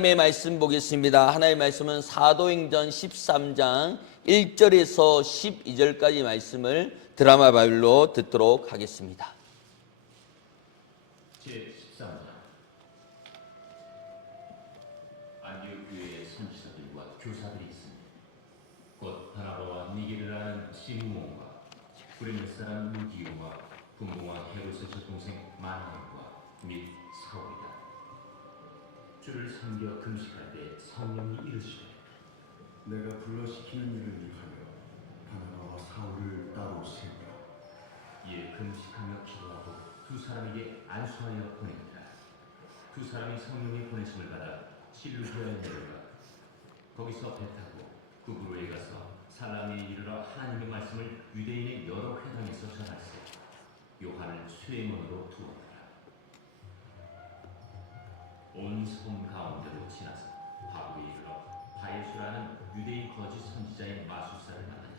하나님의 말씀 보겠습니다. 하나님의 말씀은 사도행전 13장 1절에서 12절까지 말씀을 드라마 바이블로 듣도록 하겠습니다. 제13장. 안디옥 교회의 선지자들과 교사들이 있으니 곧 바나바와 니게르라는 시므온과 구레네 사람 루디오와 분봉왕 헤롯의 젖동생 마나엘과 및 사울이다. 주를 섬겨 금식할 때 성령이 이르시되 내가 불러시키는 일을 하며 바나바와 사울을 따로 세우라. 이에 금식하며 기도하고 두 사람에게 안수하여 보냅니다. 두 사람이 성령의 보내심을 받아 실루기아에 내려가 거기서 배 타고 구브로에 가서 살라미에 이르러 하나님의 말씀을 유대인의 여러 회당에서 전하세 요한을 쇠문으로 두었더라. 온 섬 가운데로 지나서 바울에 이르러 바예수라는 유대인 거짓 선지자인 마술사를 만나니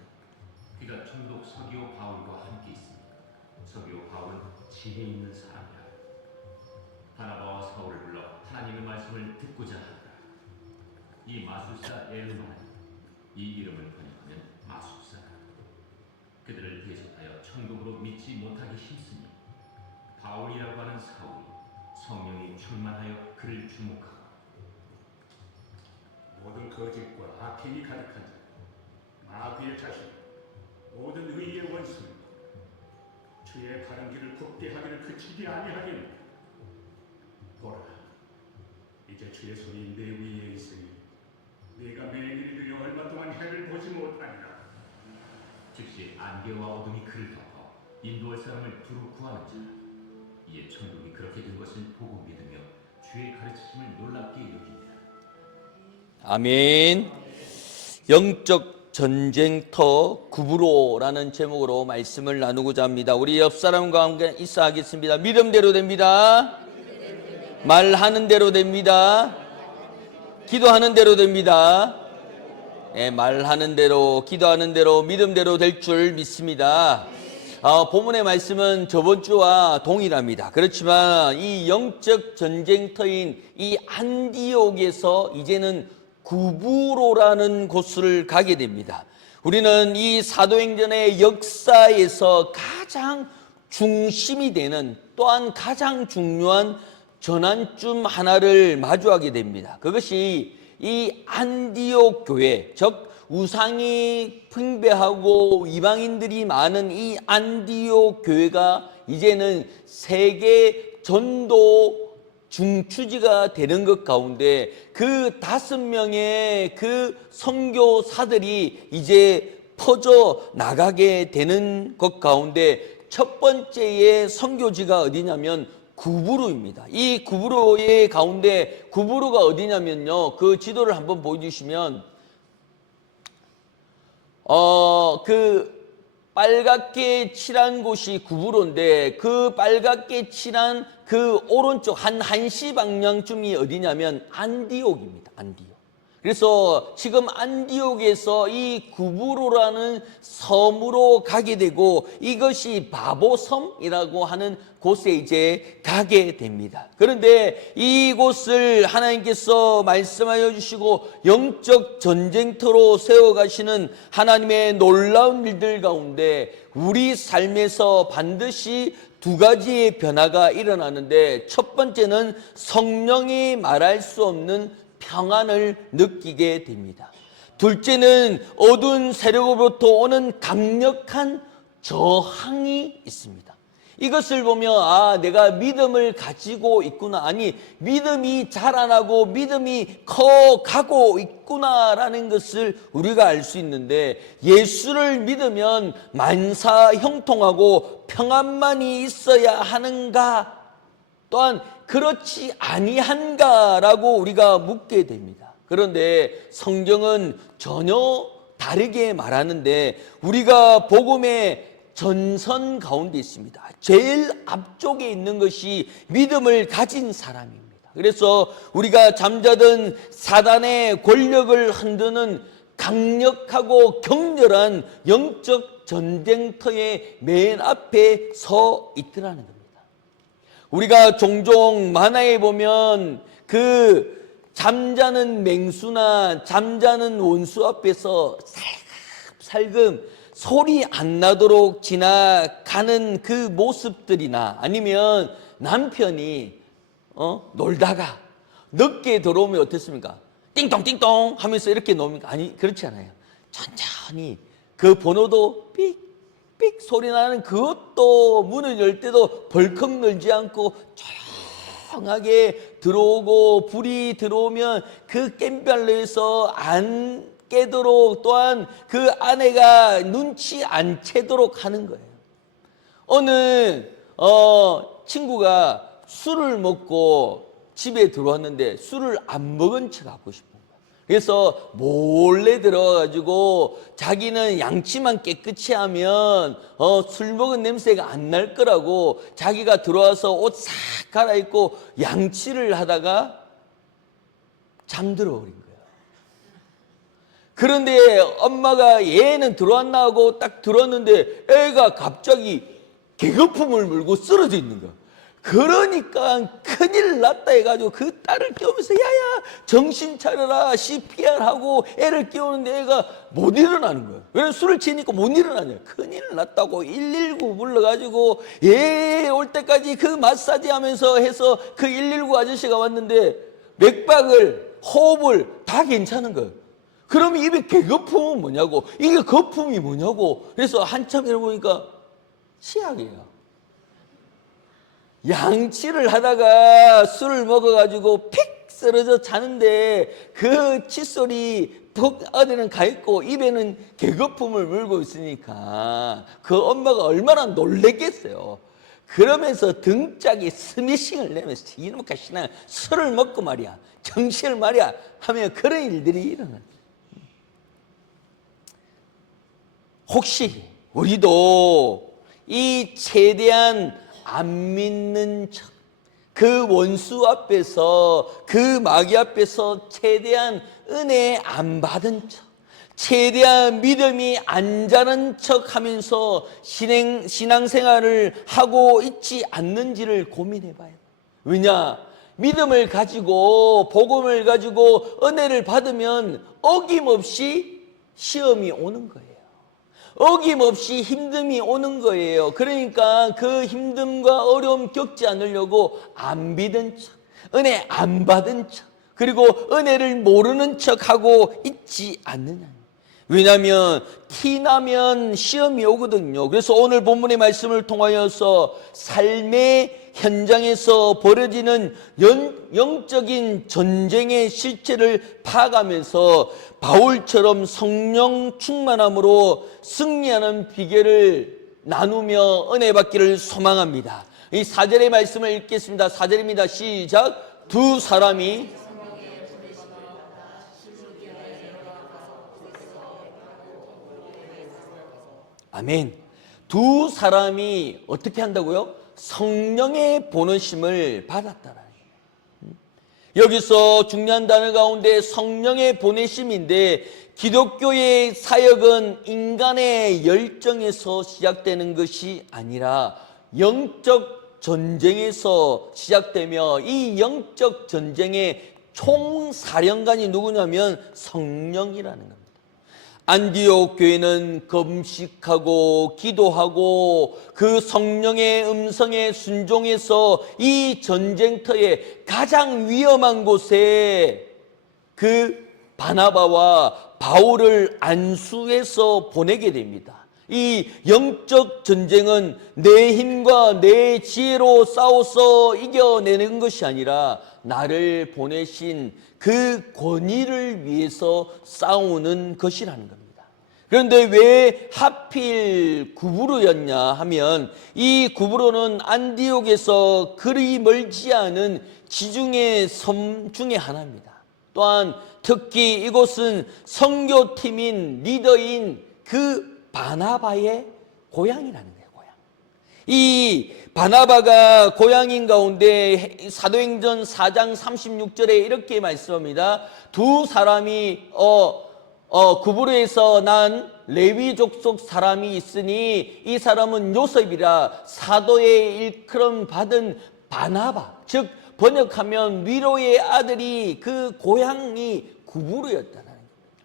그가 총독 서기오 바울과 함께 있습니다. 서기오 바울은 지혜 있는 사람이라. 바나바와 사울을 불러 하나님의 말씀을 듣고자 하더라. 이 마술사 엘루는 이 이름을 번역하면 마술사라. 그들을 대적하여 천국으로 믿지 못하게 힘쓰니 바울이라고 하는 사울이 성령이 충만하여 그를 주목하고 모든 거짓과 악행이 가득한 자, 마귀의 자식, 모든 의의 원수, 주의 바른 길을 굽게 하기를 그치지 아니하리니 보라, 이제 주의 손이 내 위에 있으니 네가 매일이 되려 얼마 동안 해를 보지 못하리라. 즉시 안개와 어둠이 그를 덮어 인도할 사람을 두루 구하는 자. 이에 천국이 그렇게 된 것을 보고 믿으며 주의 가르치심을 놀랍게 여깁니다. 아멘. 영적 전쟁터 구브로라는 제목으로 말씀을 나누고자 합니다. 우리 옆 사람과 함께 인사하겠습니다. 믿음대로 됩니다. 말하는 대로 됩니다. 기도하는 대로 됩니다. 네, 말하는 대로, 기도하는 대로, 믿음대로 될 줄 믿습니다. 본문의 말씀은 저번 주와 동일합니다. 그렇지만 이 영적 전쟁터인 이 안디옥에서 이제는 구브로라는 곳을 가게 됩니다. 우리는 이 사도행전의 역사에서 가장 중심이 되는 또한 가장 중요한 전환점 하나를 마주하게 됩니다. 그것이 이 안디옥 교회, 즉 우상이 팽배하고 이방인들이 많은 이 안디옥 교회가 이제는 세계 전도 중추지가 되는 것 가운데 그 5명의 그 선교사들이 이제 퍼져 나가게 되는 것 가운데 첫 번째의 선교지가 어디냐면 구브로입니다. 이 구브로의 가운데 구브로가 어디냐면요, 그 지도를 한번 보여주시면 그 빨갛게 칠한 곳이 구브로인데 그 빨갛게 칠한 그 오른쪽 한시 방향쯤이 어디냐면 안디옥입니다. 안디옥. 그래서 지금 안디옥에서 이 구브로라는 섬으로 가게 되고 이것이 바보섬이라고 하는 곳에 이제 가게 됩니다. 그런데 이곳을 하나님께서 말씀하여 주시고 영적 전쟁터로 세워가시는 하나님의 놀라운 일들 가운데 우리 삶에서 반드시 두 가지의 변화가 일어나는데 첫 번째는 성령이 말할 수 없는 평안을 느끼게 됩니다. 둘째는 어두운 세력으로부터 오는 강력한 저항이 있습니다. 이것을 보며 내가 믿음을 가지고 있구나, 아니 믿음이 자라나고 믿음이 커가고 있구나라는 것을 우리가 알 수 있는데, 예수를 믿으면 만사 형통하고 평안만이 있어야 하는가, 또한 그렇지 아니한가라고 우리가 묻게 됩니다. 그런데 성경은 전혀 다르게 말하는데 우리가 복음의 전선 가운데 있습니다. 제일 앞쪽에 있는 것이 믿음을 가진 사람입니다. 그래서 우리가 잠자던 사단의 권력을 흔드는 강력하고 격렬한 영적 전쟁터의 맨 앞에 서 있더라는 겁니다. 우리가 종종 만화에 보면 그 잠자는 맹수나 잠자는 원수 앞에서 살금 소리 안 나도록 지나가는 그 모습들이나 아니면 남편이 놀다가 늦게 들어오면 어떻습니까? 띵동띵동 하면서 이렇게 놓습니까? 아니, 그렇지 않아요. 천천히 그 번호도 삑삑 소리 나는 그것도 문을 열 때도 벌컥 열지 않고 조용하게 들어오고, 불이 들어오면 그 깸별로에서 안 깨도록, 또한 그 아내가 눈치 안 채도록 하는 거예요. 어느 친구가 술을 먹고 집에 들어왔는데 술을 안 먹은 척 하고 싶은 거야. 그래서 몰래 들어가가지고 자기는 양치만 깨끗이 하면 술 먹은 냄새가 안 날 거라고 자기가 들어와서 옷 싹 갈아입고 양치를 하다가 잠들어 버린 거야. 그런데 엄마가 얘는 들어왔나 하고 딱 들었는데 애가 갑자기 개거품을 물고 쓰러져 있는 거야. 그러니까 큰일 났다 해가지고 그 딸을 깨우면서 야야 정신 차려라 CPR하고 애를 깨우는데 애가 못 일어나는 거야. 왜냐면 술을 취니까 못 일어나냐. 큰일 났다고 119 불러가지고 얘 올 때까지 그 마사지 하면서 해서 그 119 아저씨가 왔는데 맥박을 호흡을 다 괜찮은 거예요. 그럼 입에 개거품은 뭐냐고, 이게 거품이 뭐냐고. 그래서 한참 읽어보니까 치약이에요. 양치를 하다가 술을 먹어가지고 픽 쓰러져 자는데 그 칫솔이 푹 어디는 가 있고 입에는 개거품을 물고 있으니까 그 엄마가 얼마나 놀랬겠어요. 그러면서 등짝에 스미싱을 내면서 이놈의 신앙 술을 먹고 말이야, 정신을 말이야 하면 그런 일들이 일어나요. 혹시 우리도 이 최대한 안 믿는 척, 그 원수 앞에서, 그 마귀 앞에서 최대한 은혜 안 받은 척, 최대한 믿음이 안 자는 척 하면서 신앙생활을 하고 있지 않는지를 고민해 봐요. 왜냐? 믿음을 가지고, 복음을 가지고 은혜를 받으면 어김없이 시험이 오는 거예요. 어김없이 힘듦이 오는 거예요. 그러니까 그 힘듦과 어려움 겪지 않으려고 안 믿은 척, 은혜 안 받은 척, 그리고 은혜를 모르는 척하고 있지 않느냐. 왜냐하면 티나면 시험이 오거든요. 그래서 오늘 본문의 말씀을 통하여서 삶의 현장에서 벌어지는 영적인 전쟁의 실체를 파악하면서 바울처럼 성령 충만함으로 승리하는 비결을 나누며 은혜 받기를 소망합니다. 이 4절의 말씀을 읽겠습니다. 4절입니다. 시작. 두 사람이 아멘. 두 사람이 어떻게 한다고요? 성령의 보내심을 받았다라. 여기서 중요한 단어 가운데 성령의 보내심인데, 기독교의 사역은 인간의 열정에서 시작되는 것이 아니라 영적 전쟁에서 시작되며, 이 영적 전쟁의 총사령관이 누구냐면 성령이라는 겁니다. 안디옥 교회는 금식하고 기도하고 그 성령의 음성에 순종해서 이 전쟁터에 가장 위험한 곳에 그 바나바와 바울을 안수해서 보내게 됩니다. 이 영적 전쟁은 내 힘과 내 지혜로 싸워서 이겨내는 것이 아니라 나를 보내신 그 권위를 위해서 싸우는 것이라는 겁니다. 그런데 왜 하필 구브로였냐 하면, 이 구브로는 안디옥에서 그리 멀지 않은 지중해 섬 중에 하나입니다. 또한 특히 이곳은 선교팀인 리더인 그 바나바의 고향이라는 거예요. 고향. 이 바나바가 고향인 가운데 사도행전 4장 36절에 이렇게 말씀합니다. 두 사람이 구브로에서 난 레위 족속 사람이 있으니 이 사람은 요셉이라 사도의 일컬음 받은 바나바, 즉 번역하면 위로의 아들이 그 고향이 구부르였다는 거예요.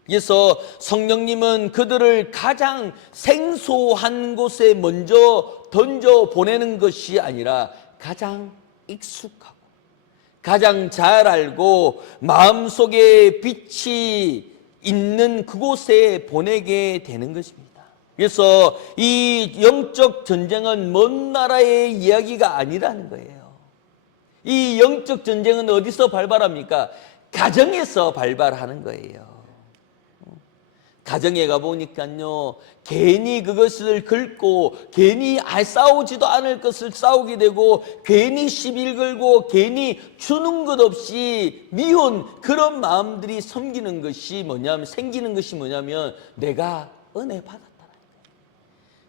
그래서 성령님은 그들을 가장 생소한 곳에 먼저 던져 보내는 것이 아니라 가장 익숙하고 가장 잘 알고 마음속에 빛이 있는 그곳에 보내게 되는 것입니다. 그래서 이 영적 전쟁은 먼 나라의 이야기가 아니라는 거예요. 이 영적 전쟁은 어디서 발발합니까? 가정에서 발발하는 거예요. 가정에 가보니까요, 괜히 그것을 긁고 괜히 싸우지도 않을 것을 싸우게 되고 괜히 시비를 걸고 괜히 주는 것 없이 미운 그런 마음들이 생기는 것이 뭐냐면 내가 은혜 받았다는 거예요.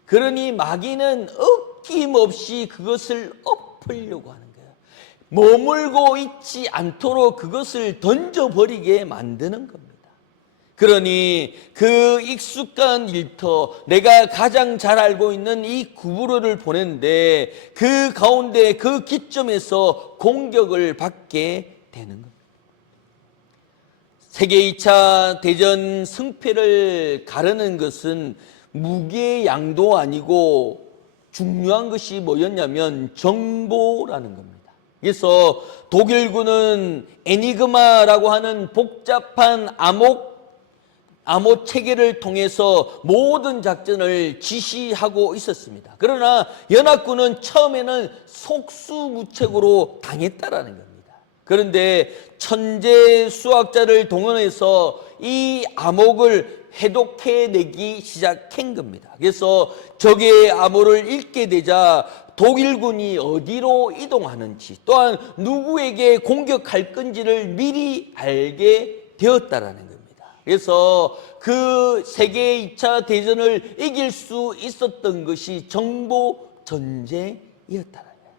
그러니 마귀는 어김없이 그것을 엎으려고 하는 거예요. 머물고 있지 않도록 그것을 던져버리게 만드는 겁니다. 그러니 그 익숙한 일터, 내가 가장 잘 알고 있는 이 구부로를 보냈는데 그 가운데 그 기점에서 공격을 받게 되는 겁니다. 세계 2차 대전 승패를 가르는 것은 무기의 양도 아니고 중요한 것이 뭐였냐면 정보라는 겁니다. 그래서 독일군은 에니그마라고 하는 복잡한 암호 체계를 통해서 모든 작전을 지시하고 있었습니다. 그러나 연합군은 처음에는 속수무책으로 당했다라는 겁니다. 그런데 천재 수학자를 동원해서 이 암호를 해독해내기 시작한 겁니다. 그래서 적의 암호를 읽게 되자 독일군이 어디로 이동하는지 또한 누구에게 공격할 건지를 미리 알게 되었다라는 겁니다. 그래서 그 세계 2차 대전을 이길 수 있었던 것이 정보 전쟁이었다는 거예요.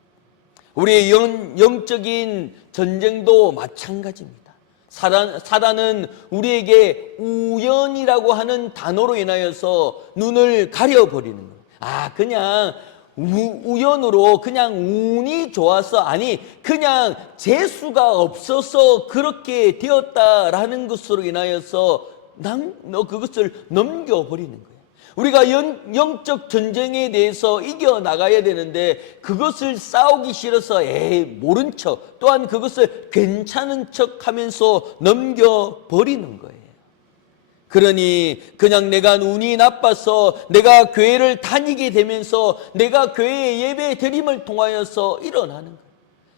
우리의 영적인 전쟁도 마찬가지입니다. 사단은 우리에게 우연이라고 하는 단어로 인하여서 눈을 가려버리는 거예요. 그냥 우연으로 그냥 운이 좋아서 그냥 재수가 없어서 그렇게 되었다라는 것으로 인하여서 그것을 넘겨버리는 거예요. 우리가 영적 전쟁에 대해서 이겨나가야 되는데 그것을 싸우기 싫어서 모른 척 또한 그것을 괜찮은 척 하면서 넘겨버리는 거예요. 그러니 그냥 내가 운이 나빠서 내가 교회를 다니게 되면서 내가 교회의 예배 드림을 통하여서 일어나는 거예요.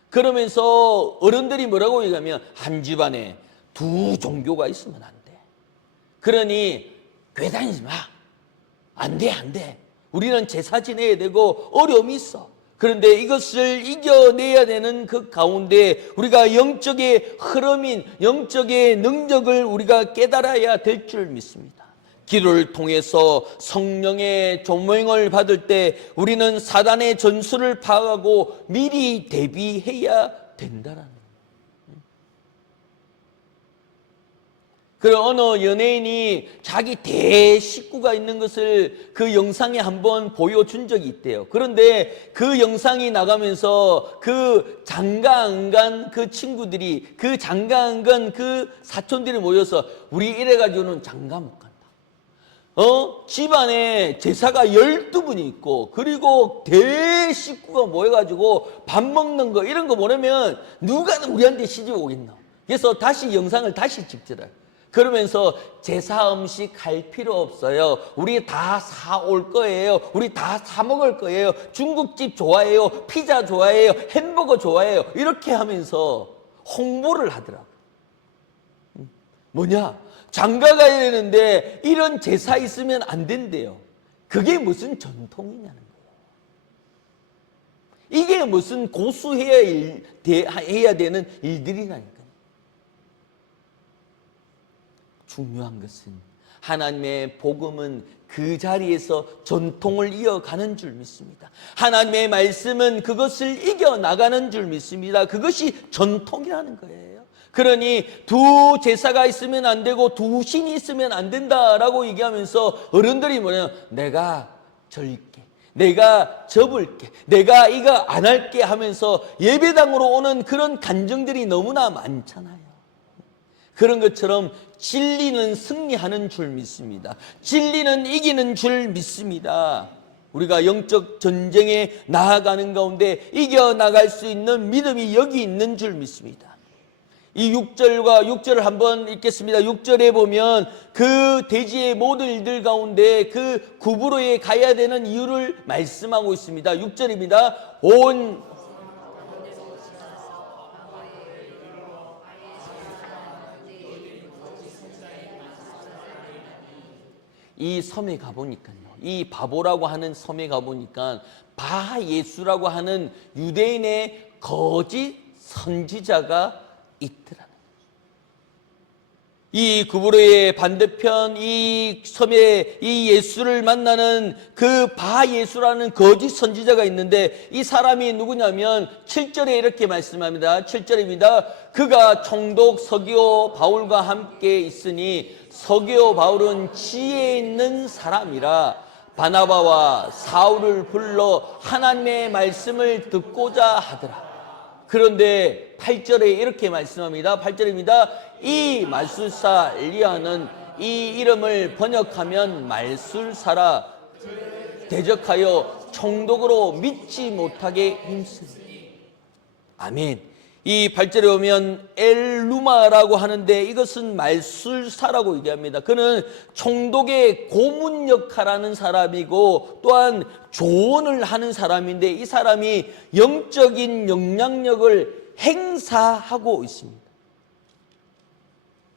그러면서 어른들이 뭐라고 얘기하면 한 집안에 두 종교가 있으면 안 돼. 그러니 교회 다니지 마. 안 돼. 우리는 제사 지내야 되고 어려움이 있어. 그런데 이것을 이겨내야 되는 그 가운데 우리가 영적의 흐름인 영적의 능력을 우리가 깨달아야 될 줄 믿습니다. 기도를 통해서 성령의 조명을 받을 때 우리는 사단의 전술을 파악하고 미리 대비해야 된다라는 거예요. 어느 연예인이 자기 대식구가 있는 것을 그 영상에 한번 보여준 적이 있대요. 그런데 그 영상이 나가면서 그 장가 안 간 그 친구들이 그 장가 안 간 그 사촌들이 모여서 우리 이래가지고는 장가 못 간다. 집안에 제사가 12분이 있고 그리고 대식구가 모여가지고 밥 먹는 거 이런 거 보려면 누가 우리한테 시집 오겠노. 그래서 다시 영상을 다시 찍더라. 그러면서 제사 음식 할 필요 없어요. 우리 다 사올 거예요. 우리 다 사 먹을 거예요. 중국집 좋아해요. 피자 좋아해요. 햄버거 좋아해요. 이렇게 하면서 홍보를 하더라고요. 뭐냐? 장가 가야 되는데 이런 제사 있으면 안 된대요. 그게 무슨 전통이냐는 거예요. 이게 무슨 고수해야 해야 되는 일들이라니까요. 중요한 것은 하나님의 복음은 그 자리에서 전통을 이어가는 줄 믿습니다. 하나님의 말씀은 그것을 이겨나가는 줄 믿습니다. 그것이 전통이라는 거예요. 그러니 두 제사가 있으면 안 되고 두 신이 있으면 안 된다라고 얘기하면서 어른들이 뭐냐면 내가 절게, 내가 접을게, 내가 이거 안 할게 하면서 예배당으로 오는 그런 간증들이 너무나 많잖아요. 그런 것처럼 진리는 승리하는 줄 믿습니다. 진리는 이기는 줄 믿습니다. 우리가 영적 전쟁에 나아가는 가운데 이겨나갈 수 있는 믿음이 여기 있는 줄 믿습니다. 이 6절을 한번 읽겠습니다. 6절에 보면 그 대지의 모든 일들 가운데 그 구브로에 가야 되는 이유를 말씀하고 있습니다. 6절입니다. 이 섬에 가보니까요, 이 바보라고 하는 섬에 가보니까 바예수라고 하는 유대인의 거짓 선지자가 있더라는 거예요. 이 구브로의 반대편 이 섬에 이 예수를 만나는 그 바예수라는 거짓 선지자가 있는데, 이 사람이 누구냐면 7절에 이렇게 말씀합니다. 7절입니다. 그가 총독 서기오 바울과 함께 있으니 서기오 바울은 지혜 있는 사람이라 바나바와 사울을 불러 하나님의 말씀을 듣고자 하더라. 그런데 8절에 이렇게 말씀합니다. 8절입니다. 이 말술사 엘리야는 이 이름을 번역하면 말술사라 대적하여 총독으로 믿지 못하게 힘쓰니. 아멘. 이 8절에 오면 엘루마라고 하는데 이것은 말술사라고 얘기합니다. 그는 총독의 고문 역할하는 사람이고 또한 조언을 하는 사람인데, 이 사람이 영적인 영향력을 행사하고 있습니다.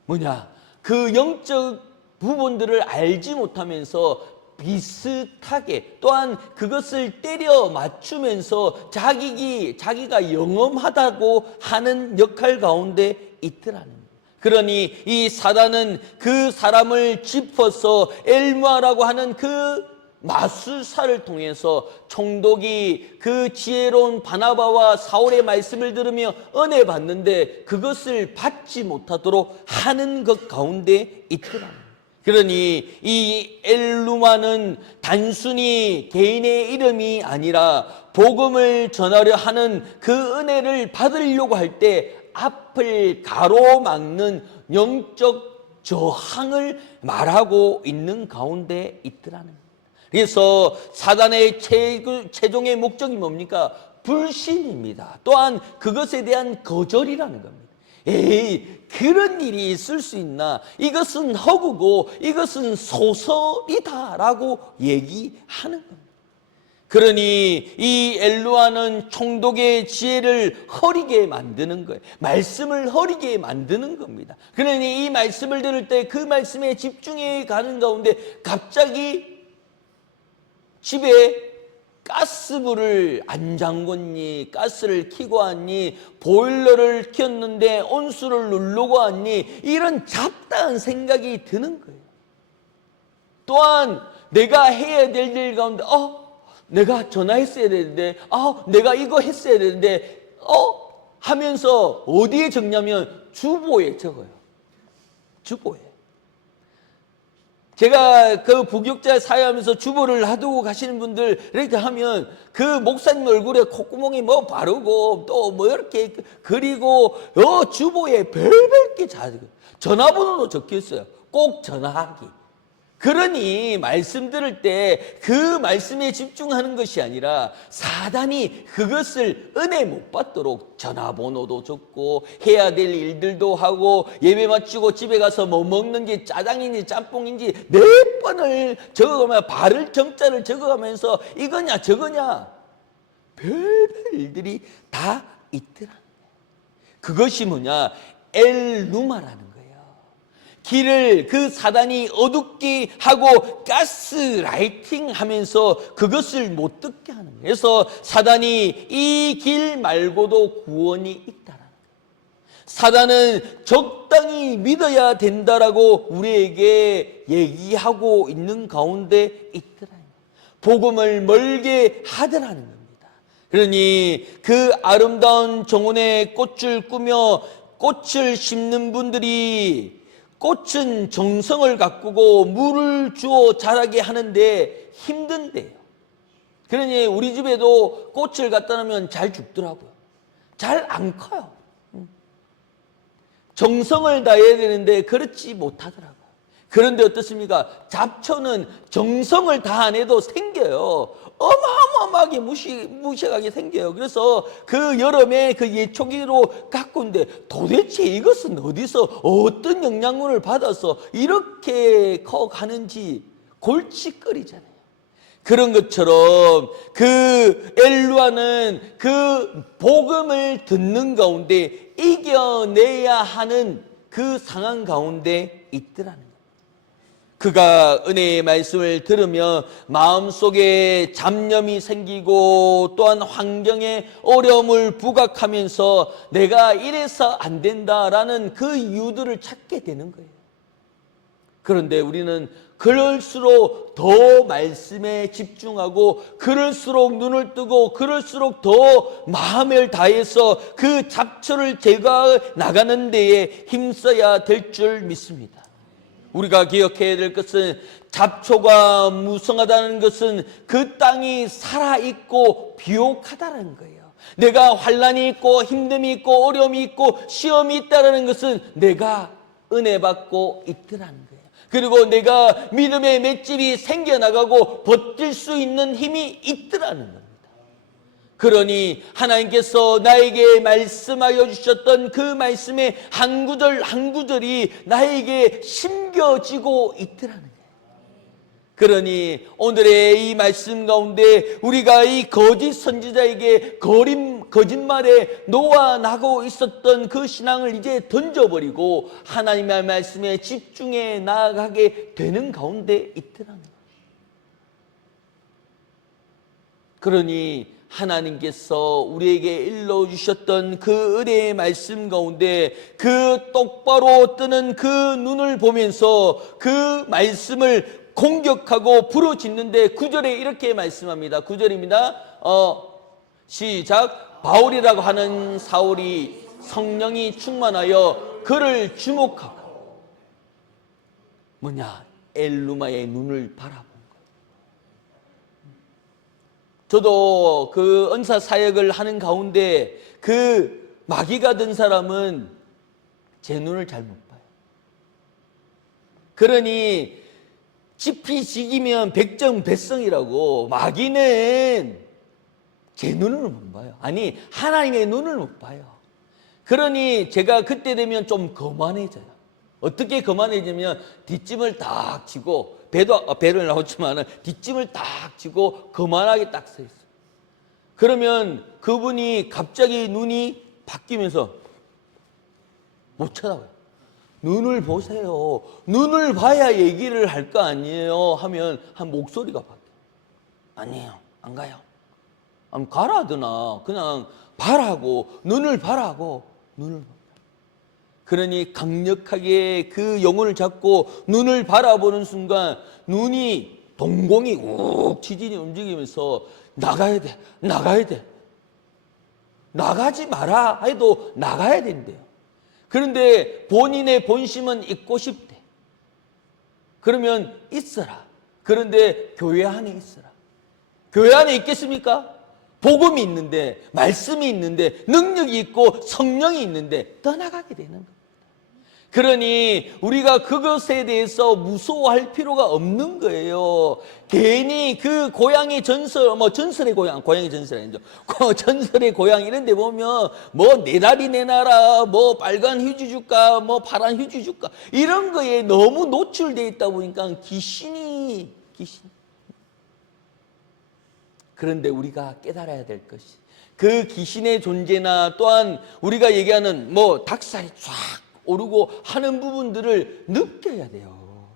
뭐냐? 그 영적 부분들을 알지 못하면서 비슷하게, 또한 그것을 때려 맞추면서 자기가 영험하다고 하는 역할 가운데 있더라는 거예요. 그러니 이 사단은 그 사람을 짚어서 엘무아라고 하는 그 마술사를 통해서 총독이 그 지혜로운 바나바와 사울의 말씀을 들으며 은혜 받는데 그것을 받지 못하도록 하는 것 가운데 있더라는 거예요. 그러니 이 엘루마는 단순히 개인의 이름이 아니라 복음을 전하려 하는 그 은혜를 받으려고 할 때 앞을 가로막는 영적 저항을 말하고 있는 가운데 있더라는 거예요. 그래서 사단의 최종의 목적이 뭡니까? 불신입니다. 또한 그것에 대한 거절이라는 겁니다. 에이, 그런 일이 있을 수 있나? 이것은 허구고 이것은 소설이다라고 얘기하는 겁니다. 그러니 이 엘루아는 총독의 지혜를 허리게 만드는 거예요. 말씀을 허리게 만드는 겁니다. 그러니 이 말씀을 들을 때 그 말씀에 집중해 가는 가운데 갑자기 집에 가스불을 안 잠궜니? 가스를 켜고 왔니? 보일러를 켰는데 온수를 누르고 왔니? 이런 잡다한 생각이 드는 거예요. 또한 내가 해야 될 일 가운데 내가 전화했어야 되는데 내가 이거 했어야 되는데 하면서 어디에 적냐면 주보에 적어요. 주보에. 제가 그 부교육자 사회하면서 주보를 놔두고 가시는 분들 이렇게 하면 그 목사님 얼굴에 콧구멍이 뭐 바르고 또 뭐 이렇게 그리고 주보에 별별 게 다 전화번호도 적혀 있어요. 꼭 전화하기. 그러니 말씀 들을 때 그 말씀에 집중하는 것이 아니라 사단이 그것을 은혜 못 받도록 전화번호도 적고 해야 될 일들도 하고 예배 마치고 집에 가서 뭐 먹는지 짜장인지 짬뽕인지 몇 번을 적어가면서 발을 정자를 적어가면서 이거냐 저거냐 별별 일들이 다 있더라. 그것이 뭐냐? 엘루마라는 거예요. 길을 그 사단이 어둡게 하고 가스라이팅 하면서 그것을 못 듣게 하는 거예요. 그래서 사단이 이 길 말고도 구원이 있다라는 거예요. 사단은 적당히 믿어야 된다라고 우리에게 얘기하고 있는 가운데 있더라는 거예요. 복음을 멀게 하더라는 겁니다. 그러니 그 아름다운 정원에 꽃을 꾸며 꽃을 심는 분들이 꽃은 정성을 가꾸고 물을 주어 자라게 하는데 힘든데요. 그러니 우리 집에도 꽃을 갖다 놓으면 잘 죽더라고요. 잘 안 커요. 정성을 다해야 되는데 그렇지 못하더라고요. 그런데 어떻습니까? 잡초는 정성을 다 안 해도 생겨요. 어마어마하게 무시하게 생겨요. 그래서 그 여름에 그 예초기로 가꾸는데 도대체 이것은 어디서 어떤 영양분을 받아서 이렇게 커가는지 골칫거리잖아요. 그런 것처럼 그 엘루아는 그 복음을 듣는 가운데 이겨내야 하는 그 상황 가운데 있더라는 거예요. 그가 은혜의 말씀을 들으며 마음속에 잡념이 생기고 또한 환경에 어려움을 부각하면서 내가 이래서 안 된다라는 그 이유들을 찾게 되는 거예요. 그런데 우리는 그럴수록 더 말씀에 집중하고 그럴수록 눈을 뜨고 그럴수록 더 마음을 다해서 그 잡초를 제거해 나가는 데에 힘써야 될 줄 믿습니다. 우리가 기억해야 될 것은 잡초가 무성하다는 것은 그 땅이 살아있고 비옥하다는 거예요. 내가 환난이 있고 힘듦이 있고 어려움이 있고 시험이 있다는 것은 내가 은혜 받고 있더라는 거예요. 그리고 내가 믿음의 맷집이 생겨나가고 버틸 수 있는 힘이 있더라는 겁니다. 그러니 하나님께서 나에게 말씀하여 주셨던 그 말씀의 한 구절 한 구절이 나에게 심겨지고 있더라는 거예요. 그러니 오늘의 이 말씀 가운데 우리가 이 거짓 선지자에게 거짓말에 놓아나고 있었던 그 신앙을 이제 던져버리고 하나님의 말씀에 집중해 나아가게 되는 가운데 있더라는 거예요. 그러니 하나님께서 우리에게 일러주셨던 그 은혜의 말씀 가운데 그 똑바로 뜨는 그 눈을 보면서 그 말씀을 공격하고 부르짖는데 9절에 이렇게 말씀합니다. 9절입니다. 시작. 바울이라고 하는 사울이 성령이 충만하여 그를 주목하고 뭐냐? 엘루마의 눈을 바라본 거예요. 저도 그 은사 사역을 하는 가운데 그 마귀가 든 사람은 제 눈을 잘 못 봐요. 그러니 지피지기면 백정백성이라고 마귀는 제 눈을 못 봐요. 아니 하나님의 눈을 못 봐요. 그러니 제가 그때 되면 좀 거만해져요. 어떻게 거만해지면 뒷짐을 딱 지고 배를 나오지만 뒷짐을 딱 지고 거만하게 딱 서 있어요. 그러면 그분이 갑자기 눈이 바뀌면서 못 쳐다봐요. 눈을 보세요. 눈을 봐야 얘기를 할 거 아니에요 하면 한 목소리가 바뀌어요. 아니에요. 안 가요. 가라 하더나 그냥 봐라고 눈을 봐라고 눈을 봐. 그러니 강력하게 그 영혼을 잡고 눈을 바라보는 순간 눈이 동공이 욱 지진이 움직이면서 나가야 돼. 나가야 돼. 나가지 마라 해도 나가야 된대요. 그런데 본인의 본심은 있고 싶대. 그러면 있어라. 그런데 교회 안에 있어라. 교회 안에 있겠습니까? 복음이 있는데, 말씀이 있는데, 능력이 있고 성령이 있는데 떠나가게 되는 겁니다. 그러니 우리가 그것에 대해서 무서워할 필요가 없는 거예요. 괜히 그 고향의 전설의 고향, 고향의 전설이 아니죠. 전설의 고향 이런 데 보면 내 다리 내놔라, 빨간 휴지 줄까, 파란 휴지 줄까 이런 거에 너무 노출되어 있다 보니까 귀신. 그런데 우리가 깨달아야 될 것이 그 귀신의 존재나 또한 우리가 얘기하는 닭살이 쫙 오르고 하는 부분들을 느껴야 돼요.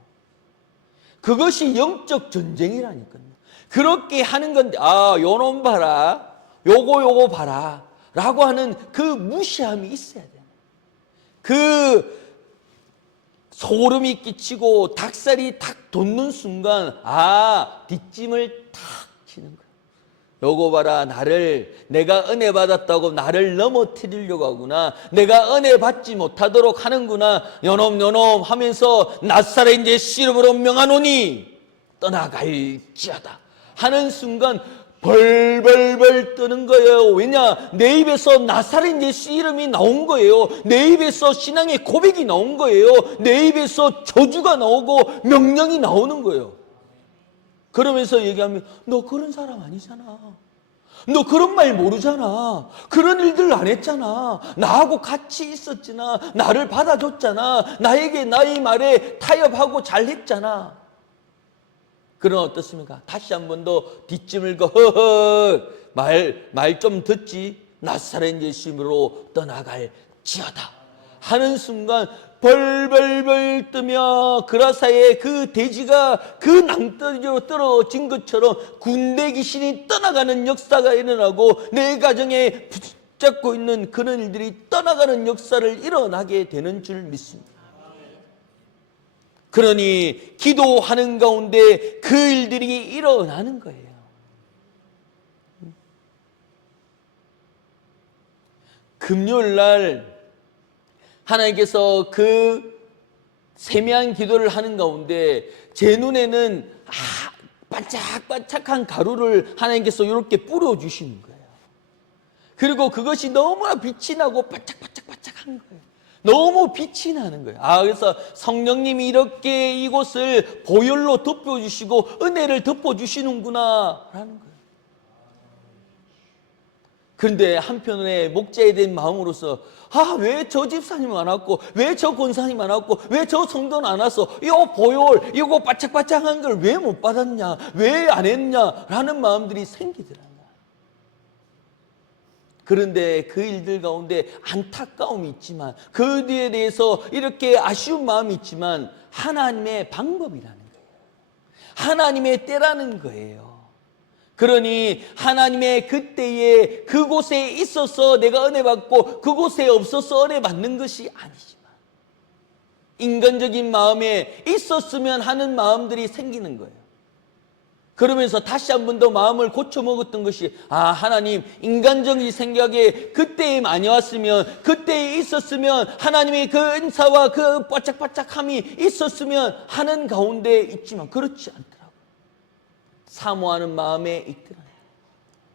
그것이 영적 전쟁이라니까요. 그렇게 하는 건데 요놈 봐라, 요거 봐라 라고 하는 그 무시함이 있어야 돼요. 그 소름이 끼치고 닭살이 탁 돋는 순간 뒷짐을 탁 치는 거예요. 요거 봐라, 내가 은혜 받았다고 나를 넘어뜨리려고 하구나. 내가 은혜 받지 못하도록 하는구나. 요놈 하면서 나사렛 예수 이름으로 명하노니 떠나갈지어다 하는 순간 벌벌벌 뜨는 거예요. 왜냐? 내 입에서 나사렛 예수 이름이 나온 거예요. 내 입에서 신앙의 고백이 나온 거예요. 내 입에서 저주가 나오고 명령이 나오는 거예요. 그러면서 얘기하면 너 그런 사람 아니잖아. 너 그런 말 모르잖아. 그런 일들 안 했잖아. 나하고 같이 있었잖아. 나를 받아줬잖아. 나에게 나의 말에 타협하고 잘했잖아. 그럼 어떻습니까? 다시 한 번 더 뒷짐을 거 허허 말 좀 듣지. 나사렛 예수님으로 떠나갈지어다 하는 순간 벌벌벌 뜨며 그라사의 그 돼지가 그 낭떠러지로 떨어진 것처럼 군대 귀신이 떠나가는 역사가 일어나고 내 가정에 붙잡고 있는 그런 일들이 떠나가는 역사를 일어나게 되는 줄 믿습니다. 그러니 기도하는 가운데 그 일들이 일어나는 거예요. 금요일 날 하나님께서 그 세미한 기도를 하는 가운데 제 눈에는 반짝반짝한 가루를 하나님께서 이렇게 뿌려주시는 거예요. 그리고 그것이 너무나 빛이 나고 반짝반짝반짝한 거예요. 너무 빛이 나는 거예요. 그래서 성령님이 이렇게 이곳을 보혈로 덮어주시고 은혜를 덮어주시는구나 라는 거예요. 그런데 한편에 목자에 대한 마음으로서 왜 저 집사님 안 왔고 왜 저 권사님 안 왔고 왜 저 성도는 안 왔어? 이거 보혈 이거 바짝바짝한 걸 왜 못 받았냐? 왜 안 했냐? 라는 마음들이 생기더라고요. 그런데 그 일들 가운데 안타까움이 있지만 그 뒤에 대해서 이렇게 아쉬운 마음이 있지만 하나님의 방법이라는 거예요. 하나님의 때라는 거예요. 그러니 하나님의 그때에 그곳에 있어서 내가 은혜 받고 그곳에 없어서 은혜 받는 것이 아니지만 인간적인 마음에 있었으면 하는 마음들이 생기는 거예요. 그러면서 다시 한 번 더 마음을 고쳐 먹었던 것이 하나님 인간적인 생각에 그때에 많이 왔으면 그때에 있었으면 하나님의 그 은사와 그 바짝바짝함이 있었으면 하는 가운데 있지만 그렇지 않더라고요. 사모하는 마음에 있더라고요.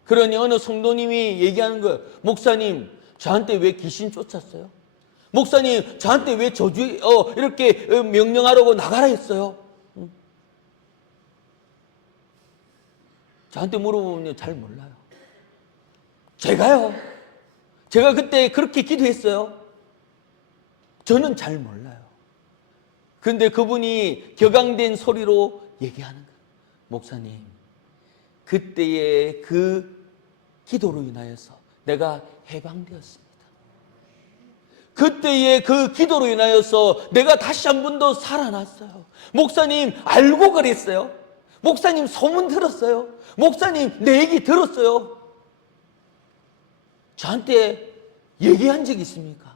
그러니 어느 성도님이 얘기하는 거예요. 목사님 저한테 왜 귀신 쫓았어요? 목사님 저한테 왜 저주 이렇게 명령하라고 나가라 했어요? 저한테 물어보면 잘 몰라요. 제가 그때 그렇게 기도했어요? 저는 잘 몰라요. 그런데 그분이 격앙된 소리로 얘기하는 거예요. 목사님, 그때의 그 기도로 인하여서 내가 해방되었습니다. 그때의 그 기도로 인하여서 내가 다시 한 번 더 살아났어요. 목사님 알고 그랬어요? 목사님 소문 들었어요? 목사님 내 얘기 들었어요? 저한테 얘기한 적 있습니까?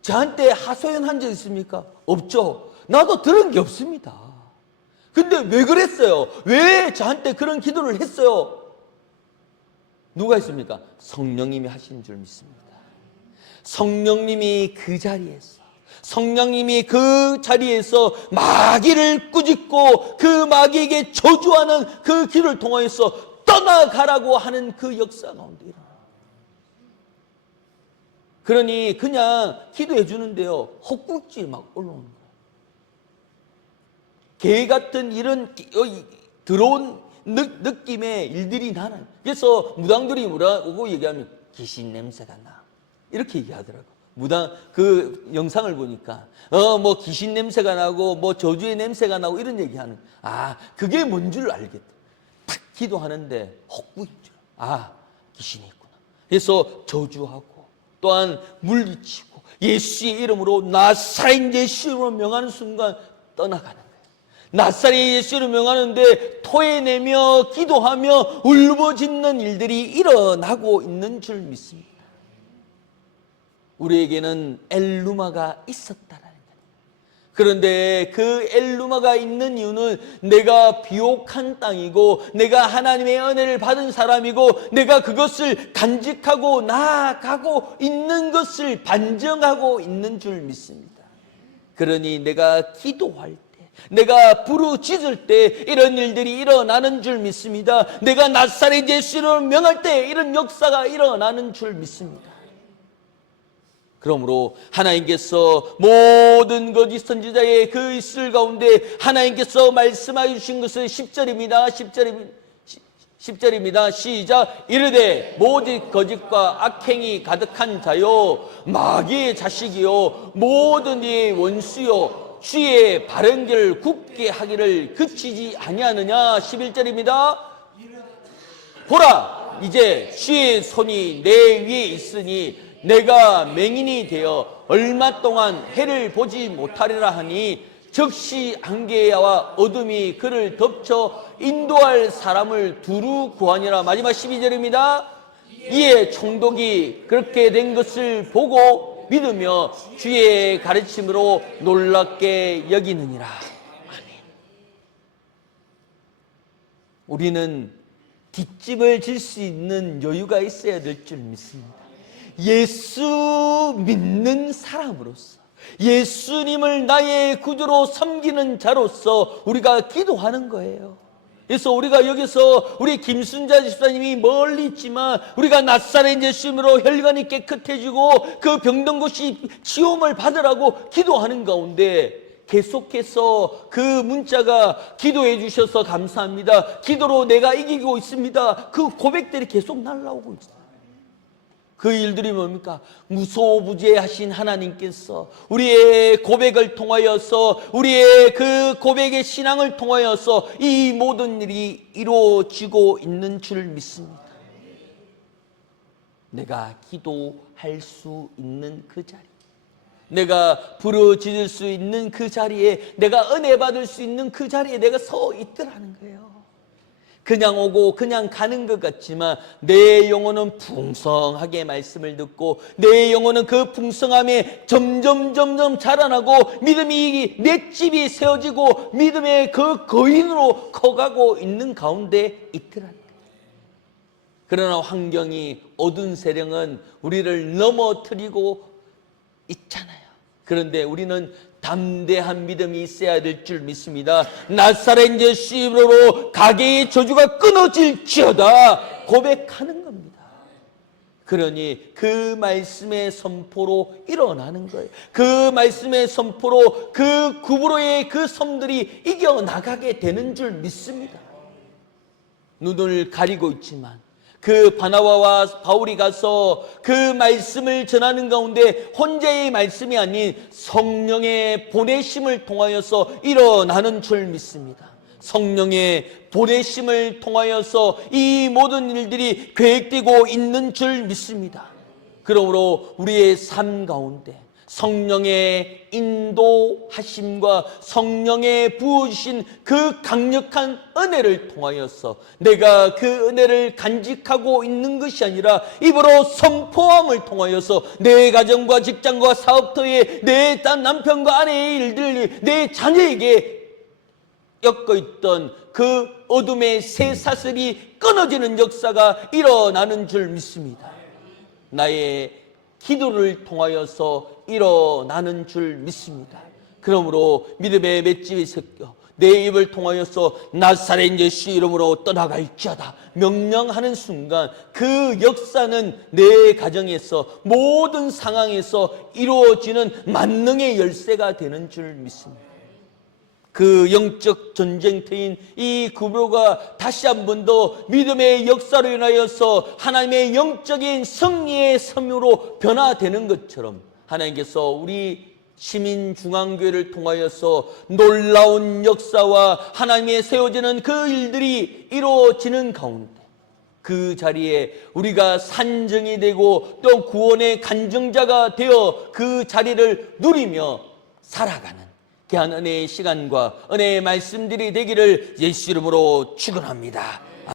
저한테 하소연한 적 있습니까? 없죠. 나도 들은 게 없습니다. 근데 왜 그랬어요? 왜 저한테 그런 기도를 했어요? 누가 했습니까? 성령님이 하신 줄 믿습니다. 성령님이 그 자리에서 성령님이 그 자리에서 마귀를 꾸짖고 그 마귀에게 저주하는 그 길을 통하여서 떠나가라고 하는 그 역사 가운데 일어나요. 그러니 그냥 기도해 주는데요 헛구역질 막 올라오는 거예요. 개 같은 이런 들어온 느낌의 일들이 나는. 그래서 무당들이 오고 얘기하면 귀신 냄새가 나 이렇게 얘기하더라고. 무당 그 영상을 보니까 뭐 귀신 냄새가 나고 뭐 저주의 냄새가 나고 이런 얘기하는. 그게 뭔 줄 알겠다. 딱 기도하는데 헛구역질. 귀신이 있구나. 그래서 저주하고 또한 물리치고 예수의 이름으로 나사렛 예수로 명하는 순간 떠나가는 거예요. 나사렛 예수를 명하는데 토해내며 기도하며 울부짖는 일들이 일어나고 있는 줄 믿습니다. 우리에게는 엘루마가 있었다라는 거예요. 그런데 그 엘루마가 있는 이유는 내가 비옥한 땅이고 내가 하나님의 은혜를 받은 사람이고 내가 그것을 간직하고 나아가고 있는 것을 반증하고 있는 줄 믿습니다. 그러니 내가 기도할 때 내가 부르짖을 때 이런 일들이 일어나는 줄 믿습니다. 내가 나사렛 예수를 명할 때 이런 역사가 일어나는 줄 믿습니다. 그러므로 하나님께서 모든 거짓 선지자의 그 있을 가운데 하나님께서 말씀하여 주신 것은 10절입니다. 10절입니다. 시작. 이르되 모든 거짓과 악행이 가득한 자요 마귀의 자식이요 모든 이의 원수요 주의 바른 길을 굳게 하기를 그치지 아니하느냐. 11절입니다. 보라 이제 주의 손이 내 위에 있으니 내가 맹인이 되어 얼마 동안 해를 보지 못하리라 하니 즉시 안개와 어둠이 그를 덮쳐 인도할 사람을 두루 구하니라. 마지막 12절입니다. 이에 총독이 그렇게 된 것을 보고 믿으며 주의 가르침으로 놀랍게 여기느니라. 아멘. 우리는 뒷집을 질 수 있는 여유가 있어야 될 줄 믿습니다. 예수 믿는 사람으로서, 예수님을 나의 구주로 섬기는 자로서 우리가 기도하는 거예요. 그래서 우리가 여기서 우리 김순자 집사님이 멀리 있지만 우리가 나사렛 예수님으로 혈관이 깨끗해지고 그 병든 곳이 치유를 받으라고 기도하는 가운데 계속해서 그 문자가 기도해 주셔서 감사합니다. 기도로 내가 이기고 있습니다. 그 고백들이 계속 날라오고 있어요. 그 일들이 뭡니까? 무소부재하신 하나님께서 우리의 고백을 통하여서 우리의 그 고백의 신앙을 통하여서 이 모든 일이 이루어지고 있는 줄 믿습니다. 내가 기도할 수 있는 그 자리, 내가 부르짖을 수 있는 그 자리에, 내가 은혜 받을 수 있는 그 자리에 내가 서 있더라는 거예요. 그냥 오고 그냥 가는 것 같지만 내 영혼은 풍성하게 말씀을 듣고 내 영혼은 그 풍성함에 점점 자라나고 믿음이 내 집이 세워지고 믿음의 그 거인으로 커가고 있는 가운데 있더라. 그러나 환경이 어두운 세력은 우리를 넘어뜨리고 있잖아요. 그런데 우리는 담대한 믿음이 있어야 될 줄 믿습니다. 나사렛 예수 이름으로 가게의 저주가 끊어질지어다 고백하는 겁니다. 그러니 그 말씀의 선포로 일어나는 거예요. 그 말씀의 선포로 그 구브로의 그 섬들이 이겨나가게 되는 줄 믿습니다. 눈을 가리고 있지만 그 바나바와 바울이 가서 그 말씀을 전하는 가운데 혼자의 말씀이 아닌 성령의 보내심을 통하여서 일어나는 줄 믿습니다. 성령의 보내심을 통하여서 이 모든 일들이 계획되고 있는 줄 믿습니다. 그러므로 우리의 삶 가운데 성령의 인도하심과 성령의 부어주신 그 강력한 은혜를 통하여서 내가 그 은혜를 간직하고 있는 것이 아니라 입으로 선포함을 통하여서 내 가정과 직장과 사업터에 내 남편과 아내의 일들, 내 자녀에게 엮어있던 그 어둠의 쇠사슬이 끊어지는 역사가 일어나는 줄 믿습니다. 나의 기도를 통하여서 일어나는 줄 믿습니다. 그러므로 믿음의 맷집이 섞여 내 입을 통하여서 나사렛 예수 이름으로 떠나갈지어다 명령하는 순간 그 역사는 내 가정에서 모든 상황에서 이루어지는 만능의 열쇠가 되는 줄 믿습니다. 그 영적 전쟁터인 이 구브로가 다시 한 번 더 믿음의 역사로 인하여서 하나님의 영적인 승리의 섬유로 변화되는 것처럼 하나님께서 우리 시민중앙교회를 통하여서 놀라운 역사와 하나님의 세워지는 그 일들이 이루어지는 가운데 그 자리에 우리가 산정이 되고 또 구원의 간증자가 되어 그 자리를 누리며 살아가는 귀한 은혜의 시간과 은혜의 말씀들이 되기를 예수 이름으로 축원합니다.